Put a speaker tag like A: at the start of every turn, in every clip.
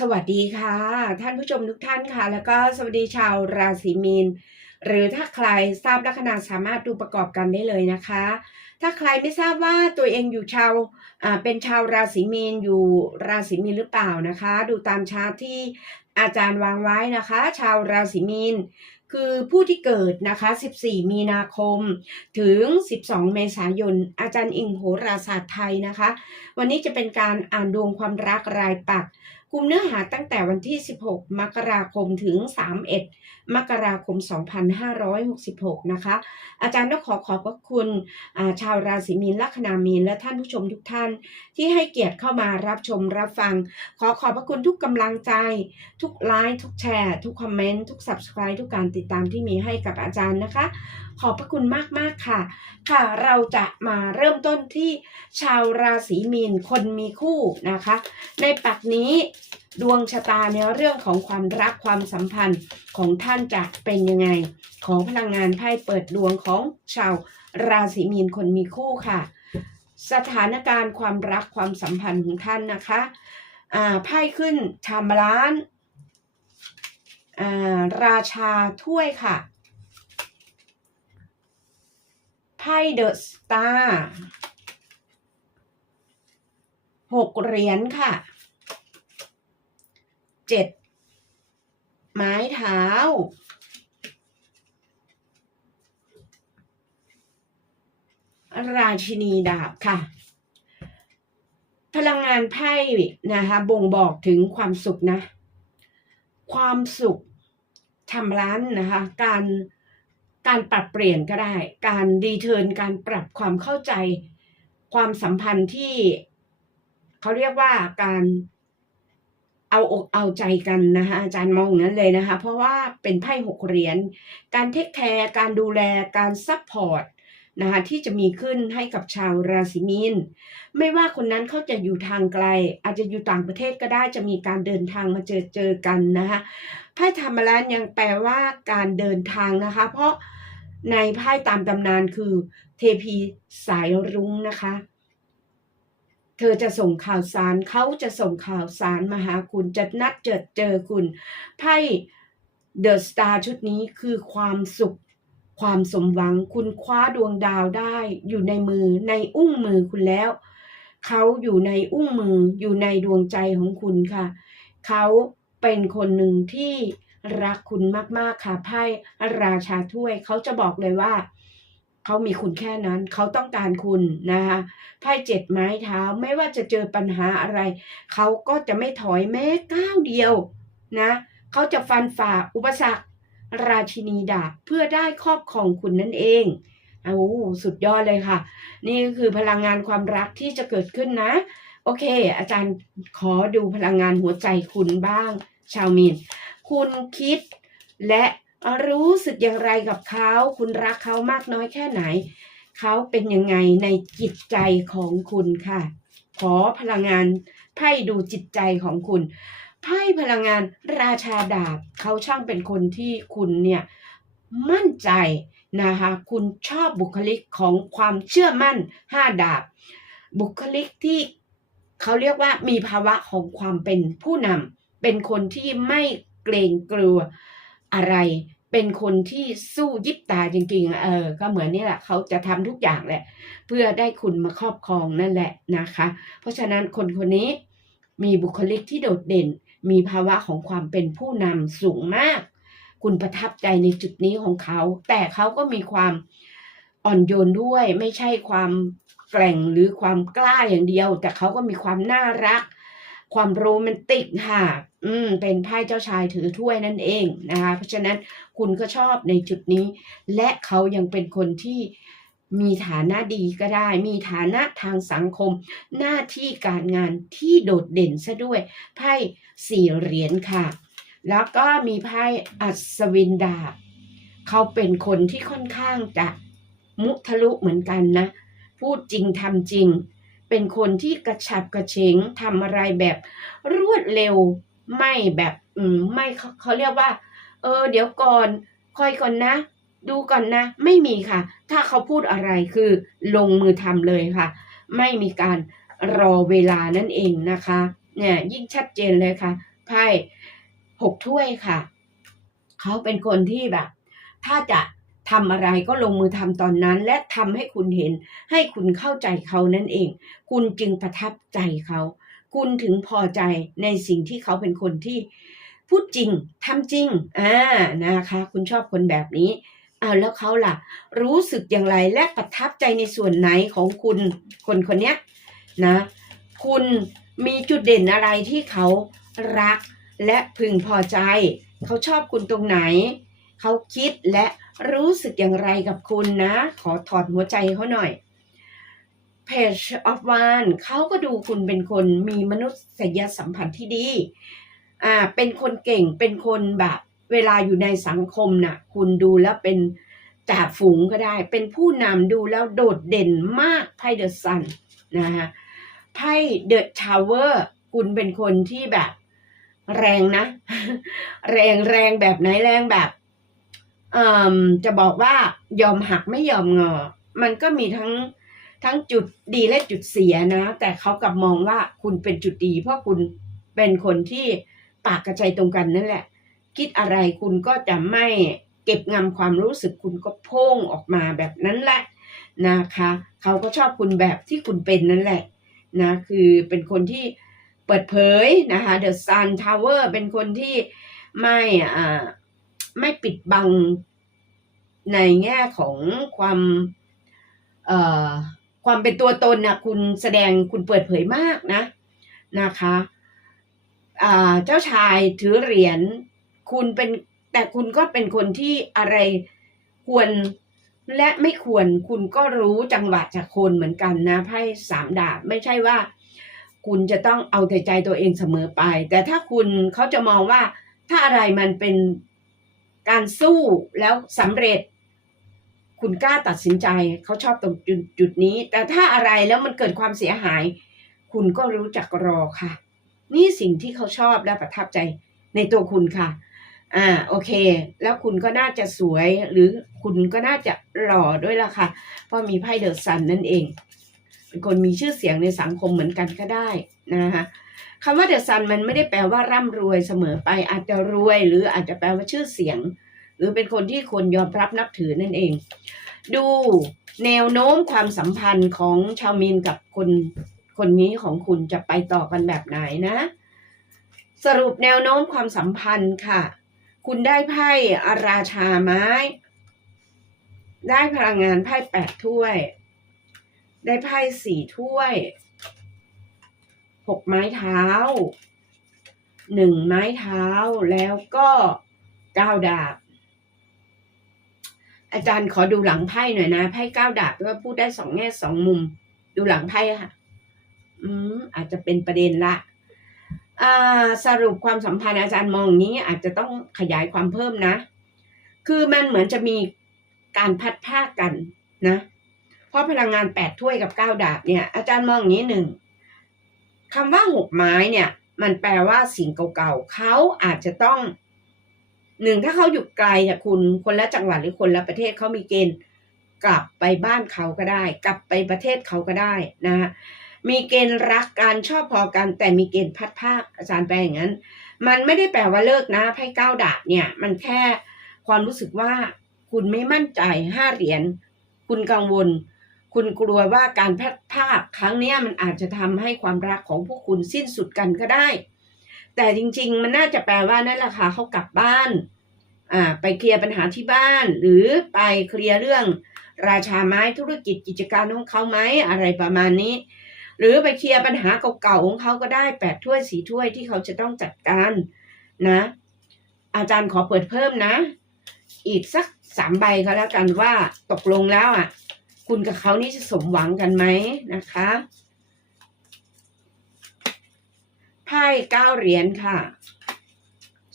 A: สวัสดีค่ะ ท่านผู้ชมทุกท่านค่ะ แล้วก็สวัสดีชาวราศีมีน หรือถ้าใครทราบลัคนาสามารถดูประกอบกันได้เลยนะคะ ถ้าใครไม่ทราบว่าตัวเองอยู่ชาวอ่าเป็นชาวราศีมีนอยู่ราศีมีนหรือเปล่านะคะ ดูตามชาร์ตที่อาจารย์วางไว้นะคะ ชาวราศีมีนคือผู้ที่เกิดนะคะ 14 มีนาคม ถึง 12 เมษายน อาจารย์อิงโหราศาสตร์ไทยนะคะ วันนี้จะเป็นการอ่านดวงความรักรายปัก กลุ่มเนื้อหาตั้งแต่วันที่ 16 มกราคมถึง 31 มกราคม 2566 นะคะ อาจารย์ต้องขอขอบพระคุณาชาวราศีมีนลัคนามีน และท่านผู้ชมทุกท่าน ที่ให้เกียรติเข้ามารับชมรับฟัง ขอขอบพระคุณทุกกำลังใจ ทุกไลค์ทุกแชร์ ทุกคอมเมนต์ทุก Subscribe ทุกการติดตามที่มีให้กับอาจารย์นะคะ ขอบพระคุณมากๆค่ะ ค่ะเราจะมาเริ่มต้นที่ชาวราศีมีนคนมีคู่นะคะ ในปักนี้ ดวงชะตาในเรื่องของความรักความสัมพันธ์ของท่านจะเป็นยังไง ของพลังงานไพ่เปิดดวงของชาวราศีมีนคนมีคู่ค่ะ สถานการณ์ความรักความสัมพันธ์ของท่านนะคะอ่าไพ่ขึ้นชามล้านอ่าราชาถ้วยค่ะไพ่เดอะสตาร์หกเหรียญค่ะ เจ็ดไม้เท้า ราชินีดาบค่ะ พลังงานไพ่นะคะ บ่งบอกถึงความสุขนะ ความสุขทำร้านนะคะ การการปรับเปลี่ยนก็ได้ การดีเทิร์นการปรับความเข้าใจ ความสัมพันธ์ที่เขาเรียกว่าการ เอาอกเอาใจกันนะคะอาจารย์มองนั้นเลยนะคะ เพราะว่าเป็นไพ่หกเหรียญการเทคแคร์การดูแลการซัพพอร์ตนะคะที่จะมีขึ้นให้กับชาวราศีมีนไม่ว่าคนนั้นเขาจะอยู่ทางไกล อาจจะอยู่ต่างประเทศก็ได้จะมีการเดินทางมาเจอเจอกันนะคะไพ่ธรรมรันยังแปลว่าการเดินทางนะคะ เพราะในไพ่ตามตำนานคือเทพีสายรุ้งนะคะ เธอจะส่งข่าวสารเขาจะส่งข่าวสารมาหาคุณจะนัดเจอเจอคุณไพ่เดอะสตาร์ชุดนี้คือความสุข ความสมหวังคุณคว้าดวงดาวได้ อยู่ในมือในอุ้งมือคุณแล้ว เขาอยู่ในอุ้งมืออยู่ในดวงใจของคุณค่ะ เขาเป็นคนหนึ่งที่รักคุณมากๆค่ะไพ่ราชาถ้วยเขาจะบอกเลยว่า เขามีคุณแค่นั้น เขาต้องการคุณนะคะไพ่เจ็ดไม้เท้าไม่ว่าจะเจอปัญหาอะไร เขาก็จะไม่ถอยแม้ก้าวเดียวนะเขาจะฟันฝ่าอุปสรรค ราชินีดาบเพื่อได้ครอบครองคุณนั่นเองโอ้สุดยอดเลยค่ะ นี่ก็คือพลังงานความรักที่จะเกิดขึ้นนะ โอเค อาจารย์ขอดูพลังงานหัวใจคุณบ้าง ชาวมีน คุณคิดและ รู้สึกอย่างไรกับเขาคุณรักเขามากน้อยแค่ไหน เขาเป็นยังไงในจิตใจของคุณค่ะ ขอพลังงานไพ่ดูจิตใจของคุณไพ่พลังงานราชาดาบเขาช่างเป็นคนที่คุณเนี่ยมั่นใจนะคะคุณชอบบุคลิกของความเชื่อมั่นห้าดาบ บุคลิกที่เขาเรียกว่ามีภาวะของความเป็นผู้นำเป็นคนที่ไม่เกรงกลัว อะไรเป็นคนที่สู้ยิบตาจริงๆ เออ ก็เหมือนนี่แหละเขาจะทำทุกอย่างแหละ เพื่อได้คุณมาครอบครองนั่นแหละนะคะ เพราะฉะนั้นคนคนนี้มีบุคลิกที่โดดเด่น มีภาวะของความเป็นผู้นำสูงมาก คุณประทับใจในจุดนี้ของเขา แต่เขาก็มีความอ่อนโยนด้วย ไม่ใช่ความแกร่งหรือความกล้าอย่างเดียว แต่เขาก็มีความน่ารัก ความโรแมนติกค่ะ อืม เป็นไพ่เจ้าชายถือถ้วยนั่นเองนะคะ เพราะฉะนั้นคุณก็ชอบในจุดนี้ และเขายังเป็นคนที่มีฐานะดีก็ได้ มีฐานะทางสังคม หน้าที่การงานที่โดดเด่นซะด้วย ไพ่สี่เหรียญค่ะ แล้วก็มีไพ่อัศวินดาบเขาเป็นคนที่ค่อนข้างจะมุทะลุเหมือนกันนะ พูดจริงทำจริง เป็นคนที่กระฉับกระเฉงทำอะไรแบบรวดเร็วไม่แบบอืมไม่เขาเขาเรียกว่า เออ เดี๋ยวก่อนคอยก่อนนะ ดูก่อนนะ ไม่มีค่ะ ถ้าเขาพูดอะไรคือลงมือทำเลยค่ะ ไม่มีการรอเวลานั่นเองนะคะ เนี่ยยิ่งชัดเจนเลยค่ะไไพ่หกถ้วยค่ะ เขาเป็นคนที่แบบ ถ้าจะ ทำอะไรก็ลงมือทำตอนนั้น และทำให้คุณเห็น ให้คุณเข้าใจเขานั่นเอง คุณจึงประทับใจเขา คุณถึงพอใจในสิ่งที่เขาเป็นคนที่พูดจริงทำจริงอ่านะคะ คุณชอบคนแบบนี้อ้าวแล้วเขาล่ะ รู้สึกอย่างไรและประทับใจในส่วนไหนของคุณคนคนเนี้ยนะ คุณมีจุดเด่นอะไรที่เขารักและพึงพอใจ เขาชอบคุณตรงไหน เขาคิดและรู้สึกอย่างไรกับคุณนะ ขอถอดหัวใจเขาหน่อย Page of One เขาก็ดูคุณเป็นคนมีมนุษยสัมพันธ์ที่ดี อ่า เป็นคนเก่ง เป็นคนแบบ เวลาอยู่ในสังคมน่ะ คุณดูแล้วเป็นจ่าฝูงก็ได้ เป็นผู้นำดูแล้วโดดเด่นมากไพ่เดอะซันนะคะไพ่เดอะทาวเวอร์คุณเป็นคนที่แบบ แรงนะ แรงแรงแบบไหนแรงแบบ จะบอกว่ายอมหักไม่ยอมงอ มันก็มีทั้งทั้งจุดดีและจุดเสียนะ แต่เขากลับมองว่าคุณเป็นจุดดี เพราะคุณเป็นคนที่ปากกระใจตรงกันนั่นแหละ คิดอะไรคุณก็จะไม่เก็บงำความรู้สึกคุณก็โพ่งออกมาแบบนั้นแหละนะคะ เขาก็ชอบคุณแบบที่คุณเป็นนั่นแหละนะคือเป็นคนที่เปิดเผยนะคะ The Sun Tower เป็นคนที่ไม่อ่า ไม่ปิดบังในแง่ของความเอ่อความเป็นตัวตนนะคุณแสดงคุณเปิดเผยมากนะนะคะอ่าเจ้าชายถือเหรียญคุณเป็นแต่คุณก็เป็นคนที่อะไรควรและไม่ควรคุณก็รู้จังหวะจากคนเหมือนกันนะไพ่สามดาบไม่ใช่ว่า คุณจะต้องเอาแต่ใจตัวเองเสมอไป แต่ถ้าคุณเขาจะมองว่าถ้าอะไรมันเป็น การสู้แล้วสำเร็จ คุณกล้าตัดสินใจเขาชอบตรงจุดจุดนี้ แต่ถ้าอะไรแล้วมันเกิดความเสียหาย คุณก็รู้จักรอค่ะ นี่สิ่งที่เขาชอบและประทับใจในตัวคุณค่ะ อ่าโอเค แล้วคุณก็น่าจะสวยหรือคุณก็น่าจะหล่อด้วยล่ะค่ะ เพราะมีไพ่เดอะซันนั่นเอง เป็นคนมีชื่อเสียงในสังคมเหมือนกันก็ได้นะคะ คำว่าเดอะซันมันไม่ได้แปลว่าร่ำรวยเสมอไปอาจจะรวย หรืออาจจะแปลว่าชื่อเสียง หรือเป็นคนที่คนยอมรับนับถือนั่นเอง ดูแนวโน้มความสัมพันธ์ของชาวมีนกับคนคนนี้ของคุณจะไปต่อกันแบบไหนนะ สรุปแนวโน้มความสัมพันธ์ค่ะ คุณได้ไพ่อาราชาไม้ ได้พลังงานไพ่แปดถ้วย ได้ไพ่สี่ถ้วย หกไม้เท้าหนึ่งไม้เท้าแล้วก็เก้าดาบ อาจารย์ขอดูหลังไพ่หน่อยนะไพ่เก้าดาบว่าพูดได้สองแง่สองมุม ดูหลังไพ่ค่ะ อืมอาจจะเป็นประเด็นละสรุปความสัมพันธ์อาจารย์มองนี้อาจจะต้องขยายความเพิ่มนะ คือมันเหมือนจะมีการพัดผ้ากันนะ เพราะพลังงานแปดถ้วยกับเก้าดาบเนี่ย อาจารย์มองอย่างนี้หนึ่ง คำว่าหกไม้เนี่ย มันแปลว่าสิ่งเก่าๆเขาอาจจะต้องหนึ่งถ้าเขาอยู่ไกลจากคุณคนละจังหวัดหรือคนละประเทศเขามีเกณฑ์กลับไปบ้านเขาก็ได้ กลับไปประเทศเขาก็ได้นะฮะมีเกณฑ์รักกันชอบพอกัน แต่มีเกณฑ์พัดภาคอาจารย์แปลอย่างนั้น มันไม่ได้แปลว่าเลิกนะไพ่เก้าดาบเนี่ย มันแค่ความรู้สึกว่าคุณไม่มั่นใจห้าเหรียญคุณกังวล คุณกลัวว่าการพัดภาคครั้งนี้มันอาจจะทำให้ความรักของพวกคุณสิ้นสุดกันก็ได้ แต่จริงๆ มันน่าจะแปลว่านั่นแหละค่ะเขากลับบ้านอ่าไปเคลียร์ปัญหาที่บ้าน หรือไปเคลียร์เรื่อง ราชาไม้ธุรกิจกิจการของเขาไหมอะไรประมาณนี้ หรือไปเคลียร์ปัญหาเก่าๆของเขาก็ได้แปดถ้วยสีถ้วยที่เขาจะต้องจัดการนะ อาจารย์ขอเปิดเพิ่มนะ อีกสักสามใบก็แล้วกันว่าตกลงแล้วอะ คุณกับเขานี่จะสมหวังกันไหมนะคะไพ่เก้าเหรียญค่ะ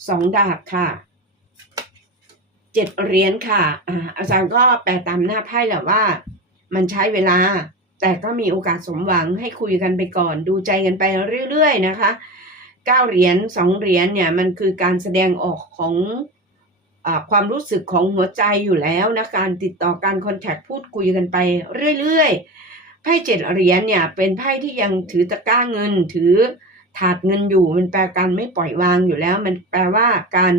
A: สองดาบค่ะเจ็ดเหรียญค่ะอ่าอาจารย์ก็แปลตามหน้าไพ่แหละว่า มันใช้เวลา แต่ก็มีโอกาสสมหวังให้คุยกันไปก่อน ดูใจกันไปเรื่อยๆนะคะเก้าเหรียญสองเหรียญเนี่ยมันคือการแสดงออกของ ความรู้สึกของหัวใจอยู่แล้วนะการติดต่อการคอนแทคพูดคุยกันไปเรื่อยๆไพ่เจ็ดเหรียญเนี่ย เป็นไพ่ที่ยังถือตะกร้าเงิน ถือถาดเงินอยู่มันแปลการไม่ปล่อยวางอยู่แล้ว มันแปลว่าการ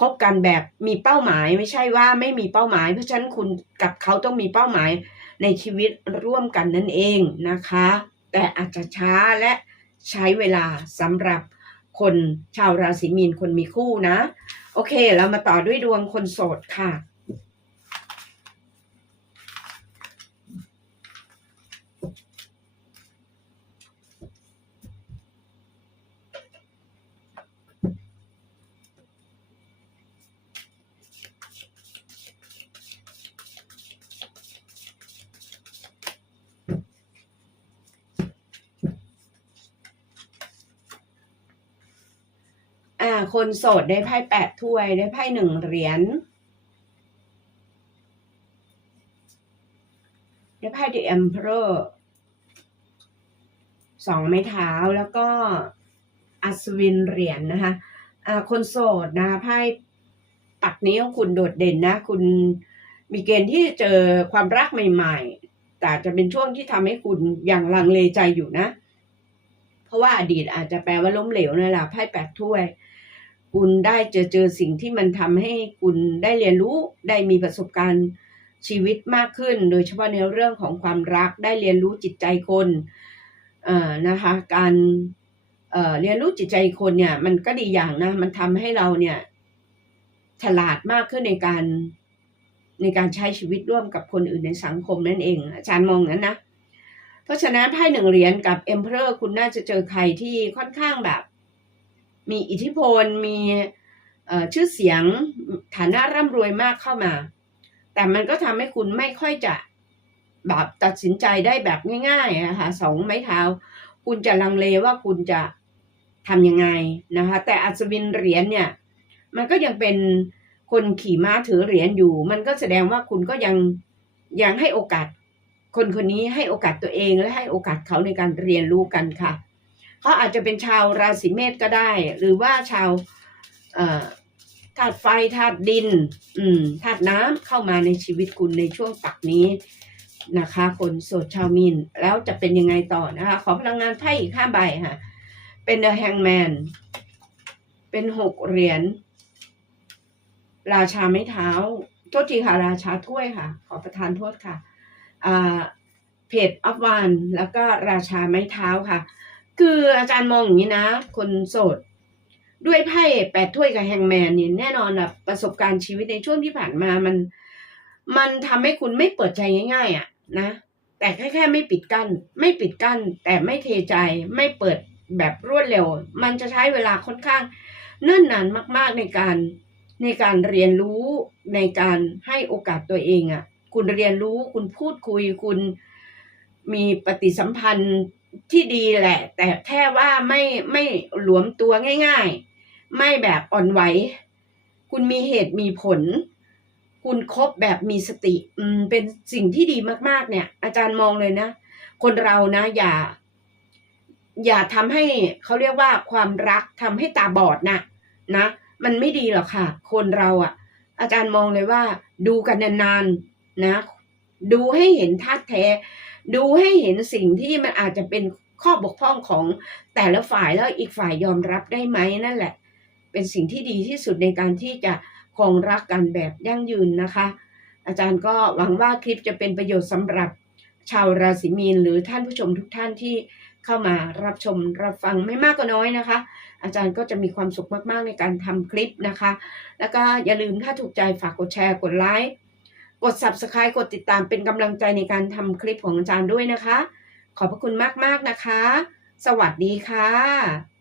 A: คบกันแบบมีเป้าหมายไม่ใช่ว่าไม่มีเป้าหมาย เพราะฉะนั้นคุณกับเขาต้องมีเป้าหมายในชีวิตร่วมกันนั่นเองนะคะ แต่อาจจะช้าและใช้เวลาสำหรับคนชาวราศีมีนคนมีคู่นะ โอเค เรามาต่อด้วยดวงคนโสดค่ะ คนโสดได้ไพ่แปดถ้วย ได้ไพ่หนึ่งเหรียญ ได้ไพ่ The Emperor สองไม้เท้าแล้วก็อัศวินเหรียญนะคะอ่าคนโสดนะไพ่ปักนี้ของคุณโดดเด่นนะ คุณมีเกณฑ์ที่เจอความรักใหม่ ๆ แต่จะเป็นช่วงที่ทำให้คุณยังลังเลใจอยู่นะ เพราะว่าอดีตอาจจะแปลว่าล้มเหลวนั่นแหละไพ่แปดถ้วย คุณได้เจอเจอสิ่งที่มันทำให้คุณได้เรียนรู้ได้มีประสบการณ์ชีวิตมากขึ้น โดยเฉพาะในเรื่องของความรักได้เรียนรู้จิตใจคนเอ่อนะคะการเอ่อเรียนรู้จิตใจคนเนี่ยมันก็ดีอย่างนะมันทำให้เราเนี่ยฉลาดมากขึ้นในการในการใช้ชีวิตร่วมกับคนอื่นในสังคมนั่นเอง อาจารย์มองงั้นนะ เพราะฉะนั้นไพ่หนึ่งเหรียญกับเอ็มเพอร์คุณน่าจะเจอใครที่ค่อนข้างแบบ มีอิทธิพล มีชื่อเสียงฐานะร่ำรวยมากเข้ามา แต่มันก็ทำให้คุณไม่ค่อยจะแบบตัดสินใจได้แบบง่ายๆนะคะสองไม้เท้า คุณจะลังเลว่าคุณจะทำยังไงนะคะ แต่อัศวินเหรียญเนี่ย มันก็ยังเป็นคนขี่ม้าถือเหรียญอยู่ มันก็แสดงว่าคุณก็ยังยังให้โอกาส คนคนนี้ให้โอกาสตัวเองและให้โอกาสเขาในการเรียนรู้กันค่ะ เขาอาจจะเป็นชาวราศีเมษก็ได้ หรือว่าชาวธาตุไฟธาตุดินธาตุน้ำเข้ามาในชีวิตคุณในช่วงปักนี้นะคะ คนโสดชาวมีน แล้วจะเป็นยังไงต่อนะคะ ขอพลังงานไพ่อีกห้าใบค่ะ เป็น The Hangman เป็นหกเหรียญราชาไม้เท้าโทษทีค่ะ ราชาถ้วยค่ะ ขอประทานโทษค่ะเพจอัพวานแล้วก็ราชาไม้เท้าค่ะ คืออาจารย์มองอย่างนี้นะ คนโสด ด้วยไพ่แปดถ้วยกับแฮงแมนนี่แน่นอนแบบประสบการณ์ชีวิตในช่วงที่ผ่านมามัน มันทำให้คุณไม่เปิดใจง่ายๆอะนะแต่แค่แค่ไม่ปิดกั้นไม่ปิดกั้น แต่ไม่เทใจไม่เปิดแบบรวดเร็ว มันจะใช้เวลาค่อนข้างเนิ่นนานมากๆในการในการเรียนรู้ในการให้โอกาสตัวเองอะ คุณเรียนรู้คุณพูดคุยคุณมีปฏิสัมพันธ์ ที่ดีแหละ แต่แค่ว่าไม่ไม่หลวมตัวง่าย ๆ ไม่แบบอ่อนไหวคุณมีเหตุมีผล คุณคบแบบมีสติอืมเป็นสิ่งที่ดีมากๆ เนี่ย อาจารย์มองเลยนะ คนเรานะ อย่า อย่าทำให้เขาเรียกว่าความรักทำให้ตาบอดนะนะ มันไม่ดีหรอกค่ะ คนเราอะ่ะ อาจารย์มองเลยว่า ดูกันนานๆนะ ดูให้เห็นท่าแท้ ดูให้เห็นสิ่งที่มันอาจจะเป็นข้อบกพร่องของแต่ละฝ่ายแล้วอีกฝ่ายยอมรับได้ไหมนั่นแหละ เป็นสิ่งที่ดีที่สุดในการที่จะคงรักกันแบบยั่งยืนนะคะ อาจารย์ก็หวังว่าคลิปจะเป็นประโยชน์สำหรับชาวราศีมีนหรือท่านผู้ชมทุกท่านที่เข้ามารับชมรับฟังไม่มากก็น้อยนะคะ อาจารย์ก็จะมีความสุขมากๆในการทำคลิปนะคะ แล้วก็อย่าลืมถ้าถูกใจฝากกดแชร์กดไลค์ กด subscribe กดติดตามเป็นกำลังใจในการทำคลิปของอาจารย์ด้วยนะคะ ขอบพระคุณมากๆนะคะ สวัสดีค่ะ